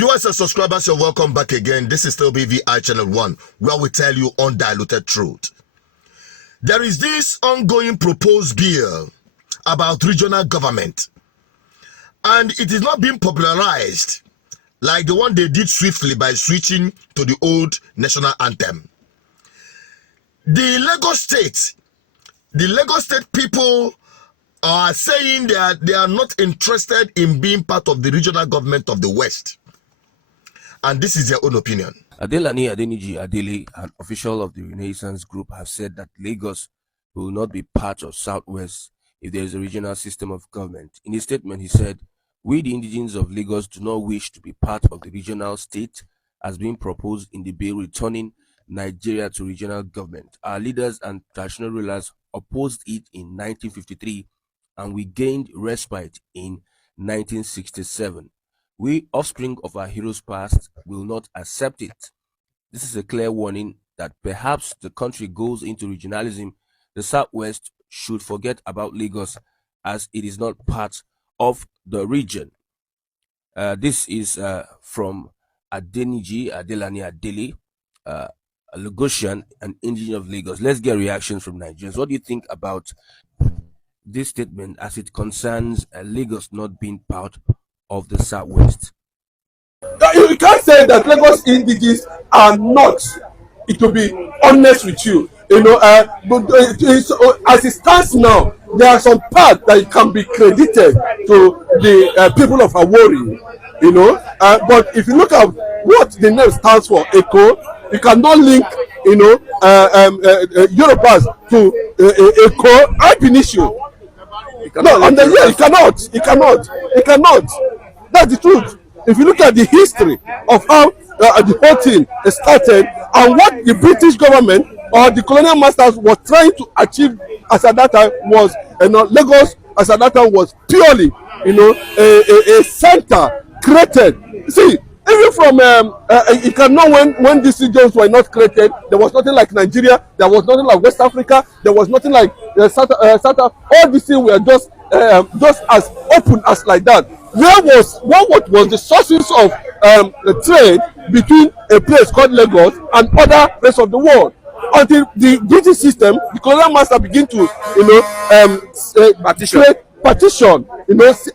Viewers and subscribers, you're welcome back again. This is still BVI Channel 1, where we tell you undiluted truth. There is this ongoing proposed bill about regional government, and it is not being popularized like the one they did swiftly by switching to the old national anthem. The Lagos State people are saying that they are not interested in being part of the regional government of the West. And this is their own opinion. Adeniji Adele, an official of the Renaissance Group, have said that Lagos will not be part of Southwest if there is a regional system of government. In his statement, he said, "We, the indigenes of Lagos, do not wish to be part of the regional state as being proposed in the bill returning Nigeria to regional government. Our leaders and traditional rulers opposed it in 1953, and we gained respite in 1967. We, offspring of our heroes past, will not accept it. This is a clear warning that perhaps the country goes into regionalism. The Southwest should forget about Lagos as it is not part of the region." This is from Adeniji Adelani Adele, a Lagosian, an indigene of Lagos. Let's get reactions from Nigerians. What do you think about this statement as it concerns Lagos not being part of the Southwest? You can't say that Lagos indigenes are not. It will be honest with you. But as it stands now, there are some parts that can be credited to the people of Awori. But if you look at what the name stands for, Echo, you cannot link, Yorubas to Echo ab initio. No, and then, yeah, you cannot. That's the truth. If you look at the history of how the whole thing started and what the British government or the colonial masters were trying to achieve as at that time was, Lagos as at that time was purely, a center created. See, even from you can know when these regions were not created, there was nothing like Nigeria, there was nothing like West Africa, there was nothing like South all these things were just as open as like that. What was the sources of the trade between a place called Lagos and other parts of the world? Until the British system, the colonial master begin to partition,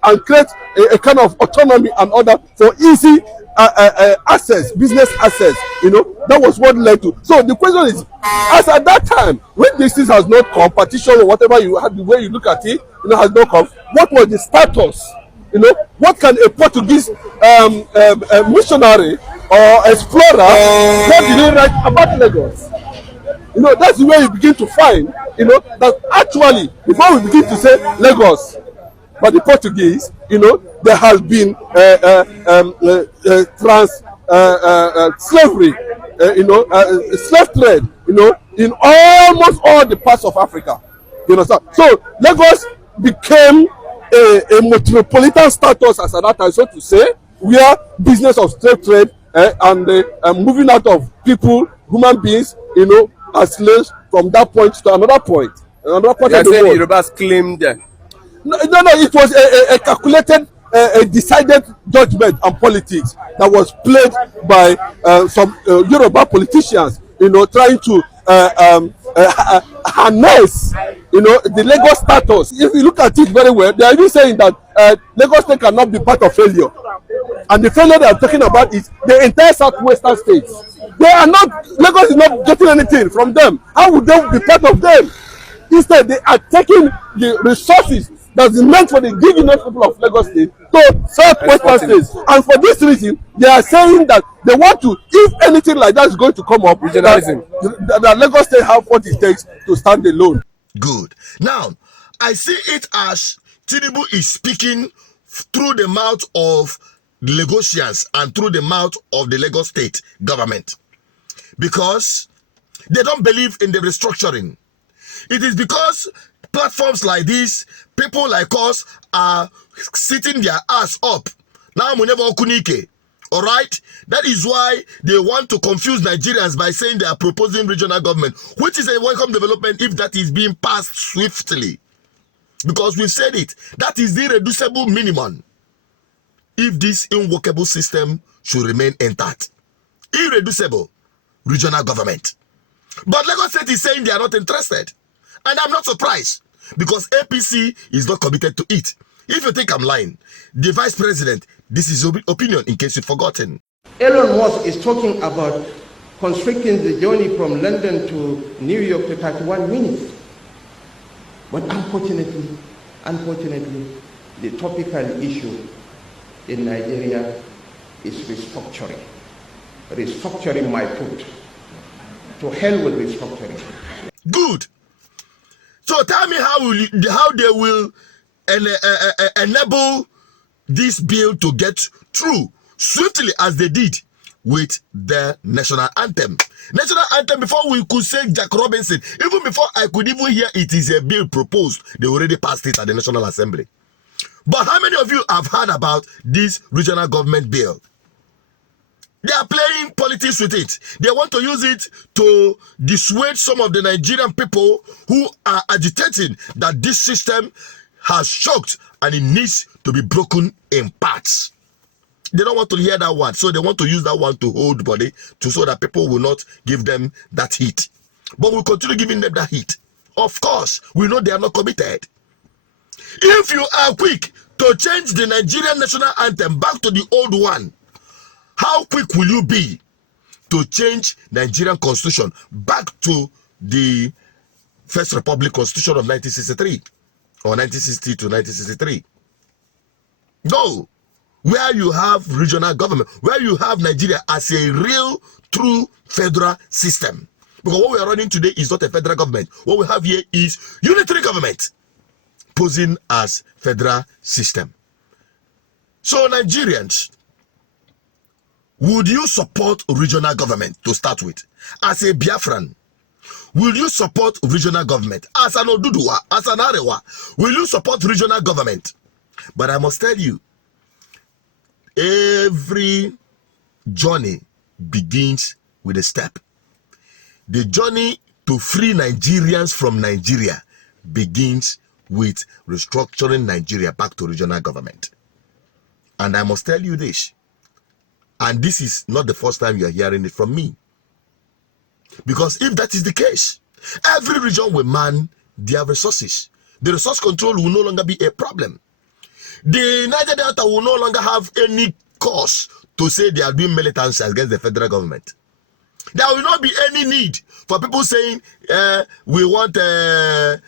and create a kind of autonomy and order for easy access, business access. That was what led to. So the question is, as at that time, when this has not come, partition or whatever you had, the way you look at it, has not come. What was the status? What can a Portuguese missionary or explorer, what did he write about Lagos? That's the way you begin to find, that actually, before we begin to say Lagos, by the Portuguese, there has been slavery, slave trade, in almost all the parts of Africa. So Lagos became a metropolitan status as at that time, so to say, where business of slave trade and moving out of people, human beings, as slaves from that point to another point. Another part of the world. Yorubas claimed. No, it was a calculated, a decided judgment on politics that was played by some Yoruba politicians, trying to harness, the Lagos status. If you look at it very well, they are even saying that Lagos State cannot be part of failure. And the failure they are talking about is the entire southwestern states. They are not, Lagos is not getting anything from them. How would they be part of them? Instead, they are taking the resources that is meant for the indigenous people of Lagos State to southwestern states. And for this reason, they are saying that they want to, if anything like that is going to come up, regionalism, that Lagos State have what it takes to stand alone. Good. Now, I see it as Tinubu is speaking through the mouth of the Lagosians and through the mouth of the Lagos State government, because they don't believe in the restructuring. It is because platforms like this, people like us are sitting their ass up. Now, all right, that is why they want to confuse Nigerians by saying they are proposing regional government, which is a welcome development if that is being passed swiftly, because we've said it, that is the irreducible minimum if this unworkable system should remain intact. Irreducible regional government. But Lagos State is saying they are not interested. And I'm not surprised, because APC is not committed to it. If you think I'm lying, the vice president, this is opinion in case you've forgotten. Elon Musk is talking about constricting the journey from London to New York to 31 minutes. But unfortunately, the topical issue in Nigeria is restructuring. Restructuring my foot. To hell with restructuring. Good. So tell me how they will enable this bill to get through swiftly as they did with the national anthem. National anthem, before we could say Jack Robinson, even before I could even hear it is a bill proposed, they already passed it at the National Assembly. But how many of you have heard about this regional government bill? They are playing politics with it. They want to use it to dissuade some of the Nigerian people who are agitating that this system has shocked and it needs to be broken in parts. They don't want to hear that one, so they want to use that one to hold body so that people will not give them that heat. But we'll continue giving them that heat. Of course, we know they are not committed. If you are quick to change the Nigerian national anthem back to the old one, how quick will you be to change Nigerian constitution back to the First Republic Constitution of 1963 or 1960 to 1963? No. Where you have regional government, where you have Nigeria as a real, true federal system. Because what we are running today is not a federal government. What we have here is unitary government posing as federal system. So Nigerians, would you support regional government to start with? As a Biafran, will you support regional government? As an Oduduwa, as an Arewa, will you support regional government? But I must tell you, every journey begins with a step. The journey to free Nigerians from Nigeria begins with restructuring Nigeria back to regional government. And I must tell you this, and this is not the first time you are hearing it from me. Because if that is the case, every region will man their resources. The resource control will no longer be a problem. The Niger Delta will no longer have any cause to say they are doing militancy against the federal government. There will not be any need for people saying we want a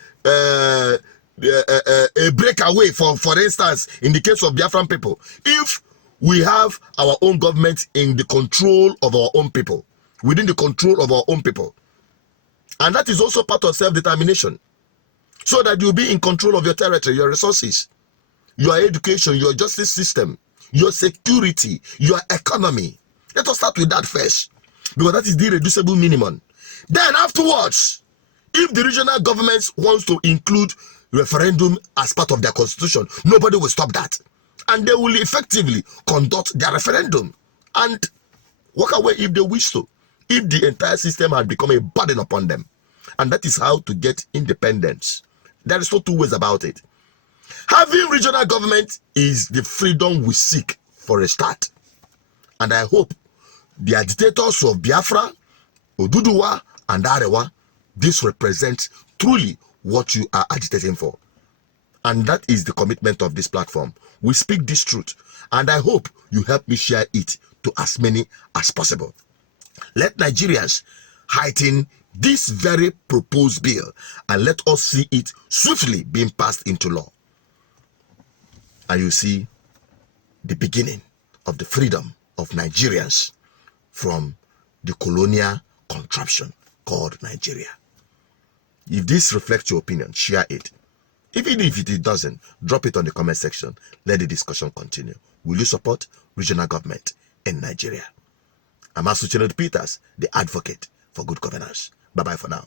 breakaway, for instance, in the case of Biafran people. If we have our own government in the control of our own people, within the control of our own people. And that is also part of self-determination. So that you'll be in control of your territory, your resources, your education, your justice system, your security, your economy. Let us start with that first, because that is the irreducible minimum. Then afterwards, if the regional governments wants to include referendum as part of their constitution, nobody will stop that. And they will effectively conduct their referendum and walk away if they wish to, if the entire system has become a burden upon them. And that is how to get independence. There is no two ways about it. Having regional government is the freedom we seek for a start. And I hope the agitators of Biafra, Oduduwa, and Arewa, this represents truly what you are agitating for. And that is the commitment of this platform. We speak this truth, and I hope you help me share it to as many as possible. Let Nigerians heighten this very proposed bill, and let us see it swiftly being passed into law. And you see the beginning of the freedom of Nigerians from the colonial contraption called Nigeria. If this reflects your opinion, share it. Even if it doesn't, drop it on the comment section. Let the discussion continue. Will you support regional government in Nigeria? I'm Asuchinod Peters, the advocate for good governance. Bye-bye for now.